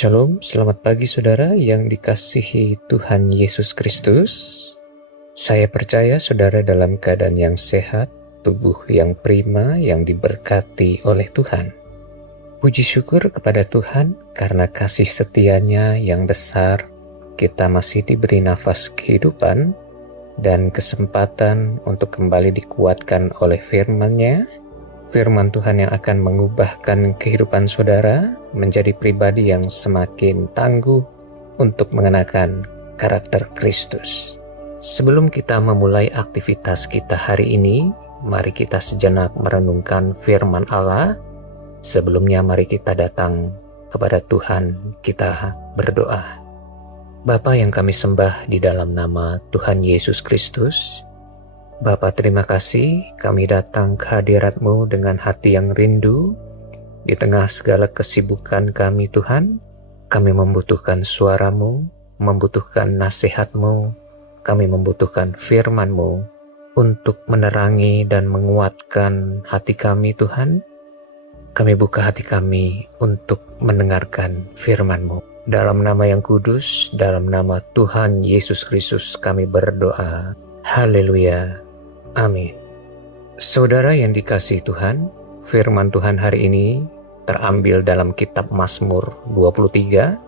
Shalom, selamat pagi saudara yang dikasihi Tuhan Yesus Kristus. Saya percaya saudara dalam keadaan yang sehat, tubuh yang prima, yang diberkati oleh Tuhan. Puji syukur kepada Tuhan karena kasih setianya yang besar, kita masih diberi nafas kehidupan dan kesempatan untuk kembali dikuatkan oleh firman-Nya. Firman Tuhan yang akan mengubahkan kehidupan saudara menjadi pribadi yang semakin tangguh untuk mengenakan karakter Kristus. Sebelum kita memulai aktivitas kita hari ini, mari kita sejenak merenungkan firman Allah. Sebelumnya mari kita datang kepada Tuhan, kita berdoa. Bapa yang kami sembah di dalam nama Tuhan Yesus Kristus, Bapa, terima kasih kami datang ke hadirat-Mu dengan hati yang rindu. Di tengah segala kesibukan kami Tuhan, kami membutuhkan suara-Mu, membutuhkan nasihat-Mu, kami membutuhkan firman-Mu untuk menerangi dan menguatkan hati kami Tuhan. Kami buka hati kami untuk mendengarkan firman-Mu. Dalam nama yang kudus, dalam nama Tuhan Yesus Kristus kami berdoa. Haleluya. Amin. Saudara yang dikasihi Tuhan, firman Tuhan hari ini terambil dalam kitab Mazmur 23,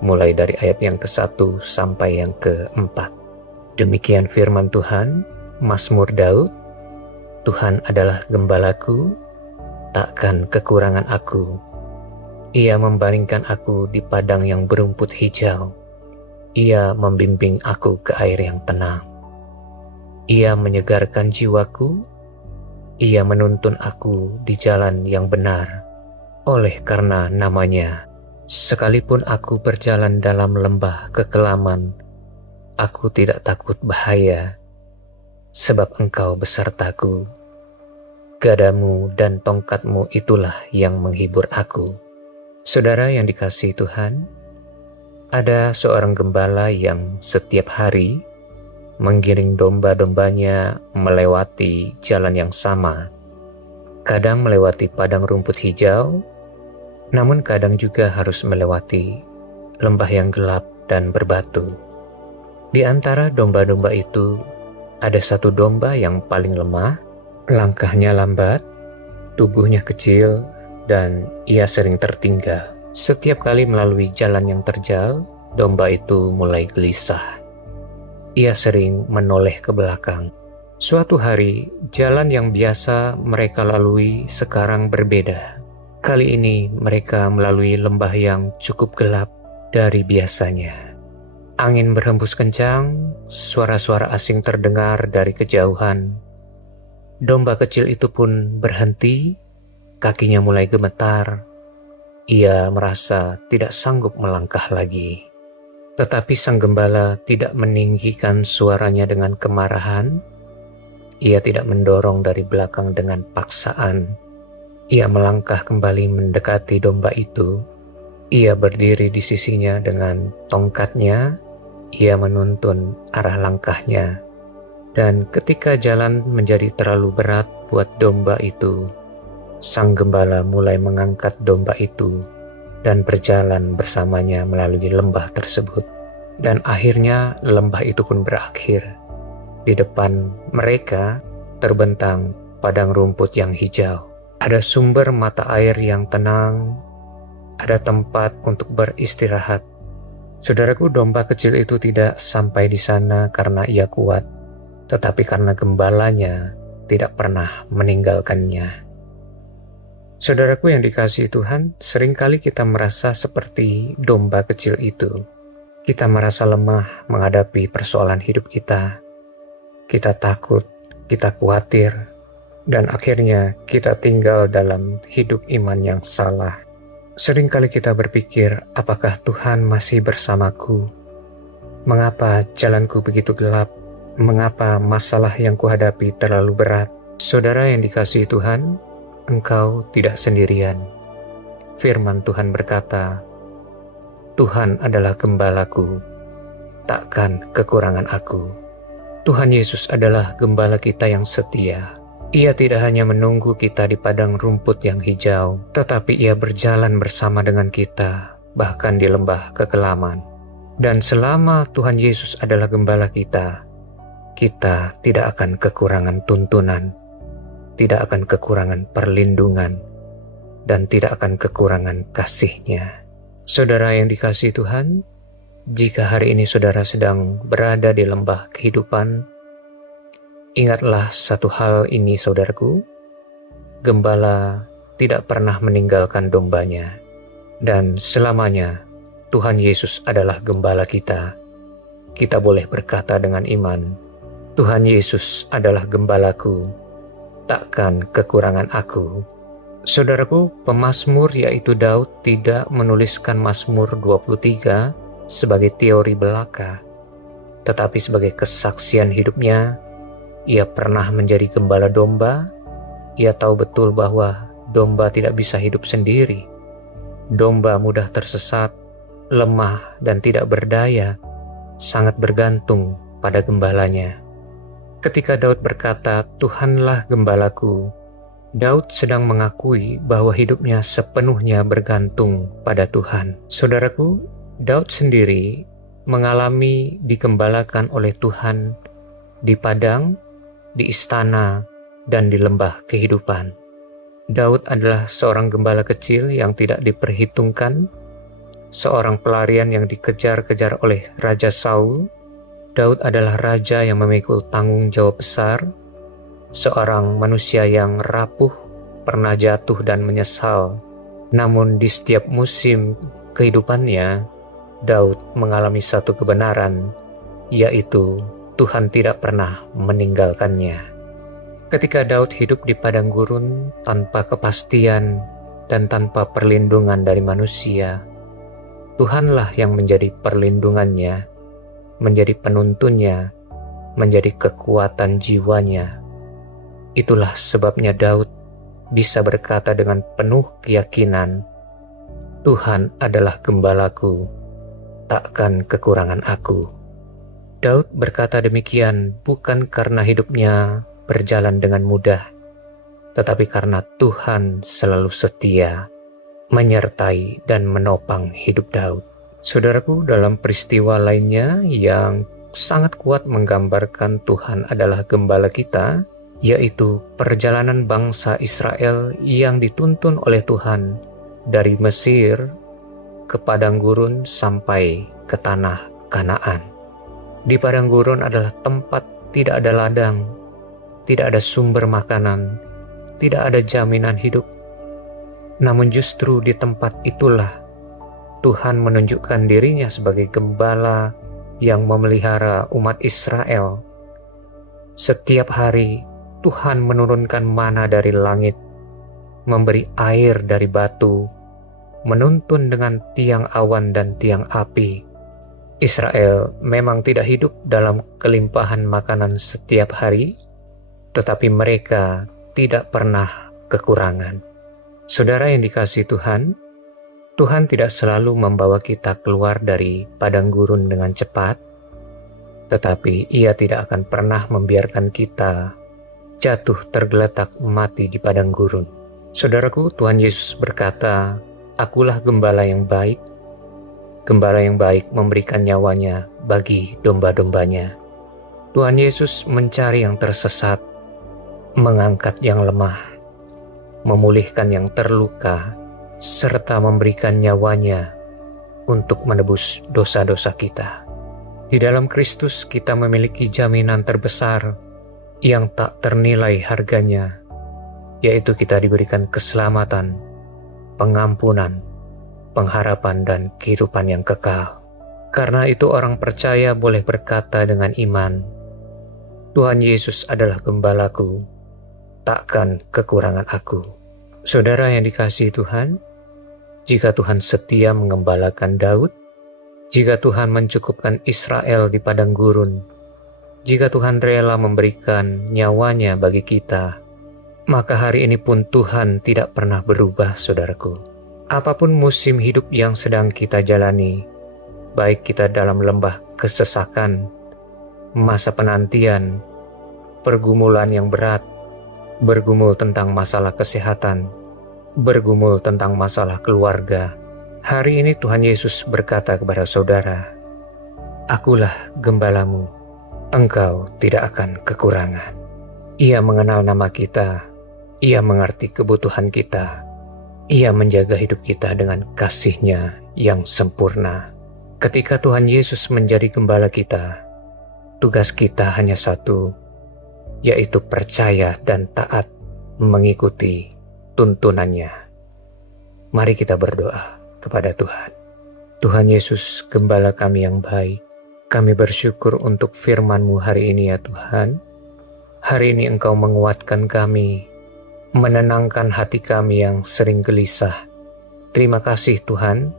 mulai dari ayat yang ke-1 sampai yang ke-4. Demikian firman Tuhan, Mazmur Daud, Tuhan adalah gembalaku, takkan kekurangan aku. Ia membaringkan aku di padang yang berumput hijau. Ia membimbing aku ke air yang tenang. Ia menyegarkan jiwaku, Ia menuntun aku di jalan yang benar, oleh karena nama-Nya. Sekalipun aku berjalan dalam lembah kekelaman, aku tidak takut bahaya, sebab Engkau besertaku. Gadamu dan tongkat-Mu itulah yang menghibur aku. Saudara yang dikasihi Tuhan, ada seorang gembala yang setiap hari menggiring domba-dombanya melewati jalan yang sama. Kadang melewati padang rumput hijau, namun kadang juga harus melewati lembah yang gelap dan berbatu. Di antara domba-domba itu, ada satu domba yang paling lemah, langkahnya lambat, tubuhnya kecil, dan ia sering tertinggal. Setiap kali melalui jalan yang terjal, domba itu mulai gelisah. Ia sering menoleh ke belakang. Suatu hari, jalan yang biasa mereka lalui sekarang berbeda. Kali ini mereka melalui lembah yang cukup gelap dari biasanya. Angin berhembus kencang, suara-suara asing terdengar dari kejauhan. Domba kecil itu pun berhenti, kakinya mulai gemetar. Ia merasa tidak sanggup melangkah lagi. Tetapi sang gembala tidak meninggikan suaranya dengan kemarahan. Ia tidak mendorong dari belakang dengan paksaan. Ia melangkah kembali mendekati domba itu. Ia berdiri di sisinya dengan tongkatnya. Ia menuntun arah langkahnya. Dan ketika jalan menjadi terlalu berat buat domba itu, sang gembala mulai mengangkat domba itu dan berjalan bersamanya melalui lembah tersebut. Dan akhirnya lembah itu pun berakhir. Di depan mereka terbentang padang rumput yang hijau. Ada sumber mata air yang tenang, ada tempat untuk beristirahat. Saudaraku, domba kecil itu tidak sampai di sana karena ia kuat, tetapi karena gembalanya tidak pernah meninggalkannya. Saudaraku yang dikasihi Tuhan, seringkali kita merasa seperti domba kecil itu. Kita merasa lemah menghadapi persoalan hidup kita. Kita takut, kita khawatir, dan akhirnya kita tinggal dalam hidup iman yang salah. Seringkali kita berpikir, apakah Tuhan masih bersamaku? Mengapa jalanku begitu gelap? Mengapa masalah yang kuhadapi terlalu berat? Saudara yang dikasihi Tuhan, engkau tidak sendirian. Firman Tuhan berkata, Tuhan adalah gembalaku, takkan kekurangan aku. Tuhan Yesus adalah gembala kita yang setia. Ia tidak hanya menunggu kita di padang rumput yang hijau, tetapi Ia berjalan bersama dengan kita bahkan di lembah kekelaman. Dan selama Tuhan Yesus adalah gembala kita tidak akan kekurangan tuntunan, tidak akan kekurangan perlindungan, dan tidak akan kekurangan kasih-Nya. Saudara yang dikasihi Tuhan, jika hari ini saudara sedang berada di lembah kehidupan, ingatlah satu hal ini saudaraku, gembala tidak pernah meninggalkan dombanya, dan selamanya Tuhan Yesus adalah gembala kita. Kita boleh berkata dengan iman, Tuhan Yesus adalah gembalaku, takkan kekurangan aku. Saudaraku, pemazmur yaitu Daud tidak menuliskan Mazmur 23 sebagai teori belaka, tetapi sebagai kesaksian hidupnya. Ia pernah menjadi gembala domba. Ia tahu betul bahwa domba tidak bisa hidup sendiri. Domba mudah tersesat, lemah dan tidak berdaya, sangat bergantung pada gembalanya. Ketika Daud berkata, Tuhanlah gembalaku, Daud sedang mengakui bahwa hidupnya sepenuhnya bergantung pada Tuhan. Saudaraku, Daud sendiri mengalami digembalakan oleh Tuhan di padang, di istana, dan di lembah kehidupan. Daud adalah seorang gembala kecil yang tidak diperhitungkan, seorang pelarian yang dikejar-kejar oleh Raja Saul. Daud adalah raja yang memikul tanggung jawab besar, seorang manusia yang rapuh, pernah jatuh dan menyesal. Namun di setiap musim kehidupannya, Daud mengalami satu kebenaran, yaitu Tuhan tidak pernah meninggalkannya. Ketika Daud hidup di padang gurun tanpa kepastian dan tanpa perlindungan dari manusia, Tuhanlah yang menjadi perlindungannya, menjadi penuntunnya, menjadi kekuatan jiwanya. Itulah sebabnya Daud bisa berkata dengan penuh keyakinan, Tuhan adalah gembalaku, takkan kekurangan aku. Daud berkata demikian bukan karena hidupnya berjalan dengan mudah, tetapi karena Tuhan selalu setia, menyertai dan menopang hidup Daud. Saudaraku, dalam peristiwa lainnya yang sangat kuat menggambarkan Tuhan adalah gembala kita, yaitu perjalanan bangsa Israel yang dituntun oleh Tuhan dari Mesir ke padang gurun sampai ke tanah Kanaan. Di padang gurun adalah tempat tidak ada ladang, tidak ada sumber makanan, tidak ada jaminan hidup. Namun justru di tempat itulah Tuhan menunjukkan dirinya sebagai gembala yang memelihara umat Israel. Setiap hari Tuhan menurunkan mana dari langit, memberi air dari batu, menuntun dengan tiang awan dan tiang api. Israel memang tidak hidup dalam kelimpahan makanan setiap hari, tetapi mereka tidak pernah kekurangan. Saudara yang dikasihi Tuhan, Tuhan tidak selalu membawa kita keluar dari padang gurun dengan cepat, tetapi Ia tidak akan pernah membiarkan kita jatuh tergeletak mati di padang gurun. Saudaraku, Tuhan Yesus berkata, Akulah gembala yang baik. Gembala yang baik memberikan nyawanya bagi domba-dombanya. Tuhan Yesus mencari yang tersesat, mengangkat yang lemah, memulihkan yang terluka, serta memberikan nyawanya untuk menebus dosa-dosa kita. Di dalam Kristus kita memiliki jaminan terbesar yang tak ternilai harganya, yaitu kita diberikan keselamatan, pengampunan, pengharapan, dan kehidupan yang kekal. Karena itu orang percaya boleh berkata dengan iman, Tuhan Yesus adalah gembalaku, takkan kekurangan aku. Saudara yang dikasihi Tuhan, jika Tuhan setia mengembalakan Daud, jika Tuhan mencukupkan Israel di padang gurun, jika Tuhan rela memberikan nyawanya bagi kita, maka hari ini pun Tuhan tidak pernah berubah, saudaraku. Apapun musim hidup yang sedang kita jalani, baik kita dalam lembah kesesakan, masa penantian, pergumulan yang berat, bergumul tentang masalah kesehatan, bergumul tentang masalah keluarga, Hari ini Tuhan Yesus berkata kepada saudara, "Akulah gembalamu, engkau tidak akan kekurangan." Ia mengenal nama kita, Ia mengerti kebutuhan kita, Ia menjaga hidup kita dengan kasih-Nya yang sempurna. Ketika Tuhan Yesus menjadi gembala kita, tugas kita hanya satu, yaitu percaya dan taat mengikuti tuntunannya. Mari kita berdoa kepada Tuhan. Tuhan Yesus, gembala kami yang baik, kami bersyukur untuk firman-Mu hari ini ya Tuhan. Hari ini Engkau menguatkan kami, menenangkan hati kami yang sering gelisah. Terima kasih Tuhan,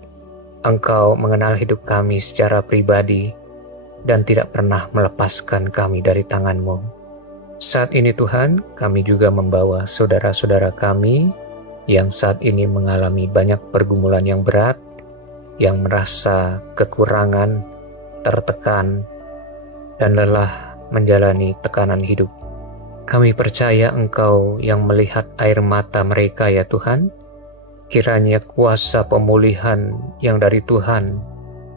Engkau mengenal hidup kami secara pribadi dan tidak pernah melepaskan kami dari tangan-Mu. Saat ini Tuhan, kami juga membawa saudara-saudara kami yang saat ini mengalami banyak pergumulan yang berat, yang merasa kekurangan, tertekan, dan lelah menjalani tekanan hidup. Kami percaya Engkau yang melihat air mata mereka ya Tuhan. Kiranya kuasa pemulihan yang dari Tuhan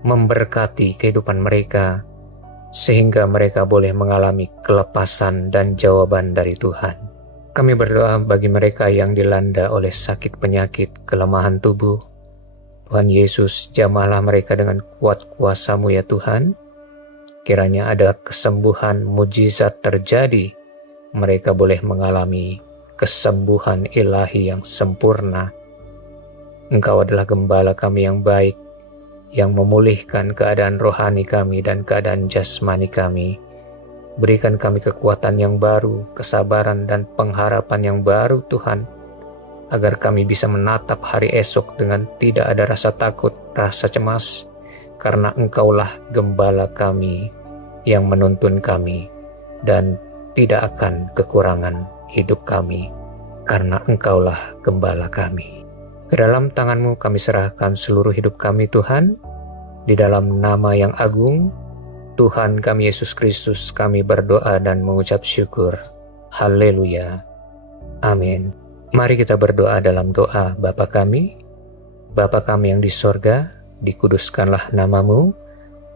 memberkati kehidupan mereka, sehingga mereka boleh mengalami kelepasan dan jawaban dari Tuhan. Kami berdoa bagi mereka yang dilanda oleh sakit penyakit, kelemahan tubuh. Tuhan Yesus, jamahlah mereka dengan kuat kuasa-Mu ya Tuhan. Kiranya ada kesembuhan mujizat terjadi. Mereka boleh mengalami kesembuhan ilahi yang sempurna. Engkau adalah gembala kami yang baik, yang memulihkan keadaan rohani kami dan keadaan jasmani kami. Berikan kami kekuatan yang baru, kesabaran dan pengharapan yang baru Tuhan, agar kami bisa menatap hari esok dengan tidak ada rasa takut, rasa cemas, karena Engkaulah gembala kami yang menuntun kami, dan tidak akan kekurangan hidup kami, karena Engkaulah gembala kami. Ke dalam tangan-Mu kami serahkan seluruh hidup kami Tuhan, di dalam nama yang agung, Tuhan kami Yesus Kristus, kami berdoa dan mengucap syukur. Haleluya. Amin. Mari kita berdoa dalam doa Bapa kami. Bapa kami yang di sorga, dikuduskanlah nama-Mu,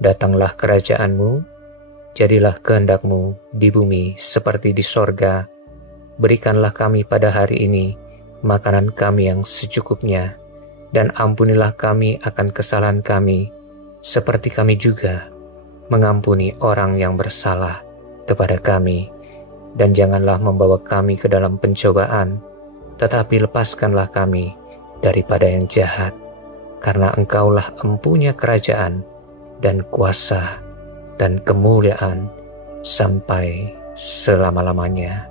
datanglah kerajaan-Mu, jadilah kehendak-Mu di bumi seperti di sorga. Berikanlah kami pada hari ini makanan kami yang secukupnya, dan ampunilah kami akan kesalahan kami, seperti kami juga mengampuni orang yang bersalah kepada kami. Dan janganlah membawa kami ke dalam pencobaan, tetapi lepaskanlah kami daripada yang jahat, karena Engkaulah empunya kerajaan dan kuasa dan kemuliaan sampai selama-lamanya.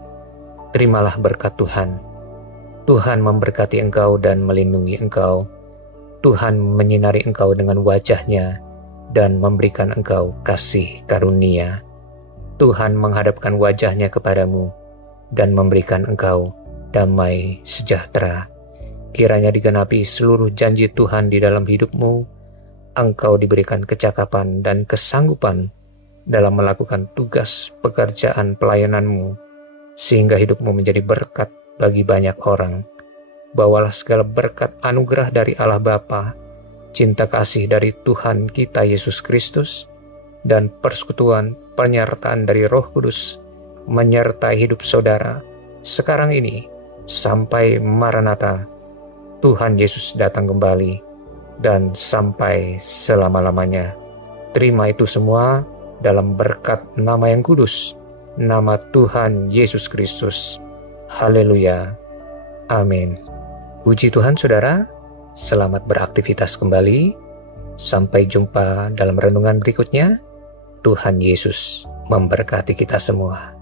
Terimalah berkat Tuhan. Tuhan memberkati engkau dan melindungi engkau. Tuhan menyinari engkau dengan wajah-Nya dan memberikan engkau kasih karunia. Tuhan menghadapkan wajah-Nya kepadamu dan memberikan engkau damai sejahtera. Kiranya digenapi seluruh janji Tuhan di dalam hidupmu. Engkau diberikan kecakapan dan kesanggupan dalam melakukan tugas pekerjaan pelayananmu, sehingga hidupmu menjadi berkat bagi banyak orang. Bawalah segala berkat anugerah dari Allah Bapa, cinta kasih dari Tuhan kita Yesus Kristus, dan persekutuan penyertaan dari Roh Kudus menyertai hidup saudara sekarang ini sampai Maranatha, Tuhan Yesus datang kembali, dan sampai selama-lamanya. Terima itu semua dalam berkat nama yang kudus, nama Tuhan Yesus Kristus. Haleluya. Amin. Puji Tuhan saudara, selamat beraktivitas kembali. Sampai jumpa dalam renungan berikutnya. Tuhan Yesus memberkati kita semua.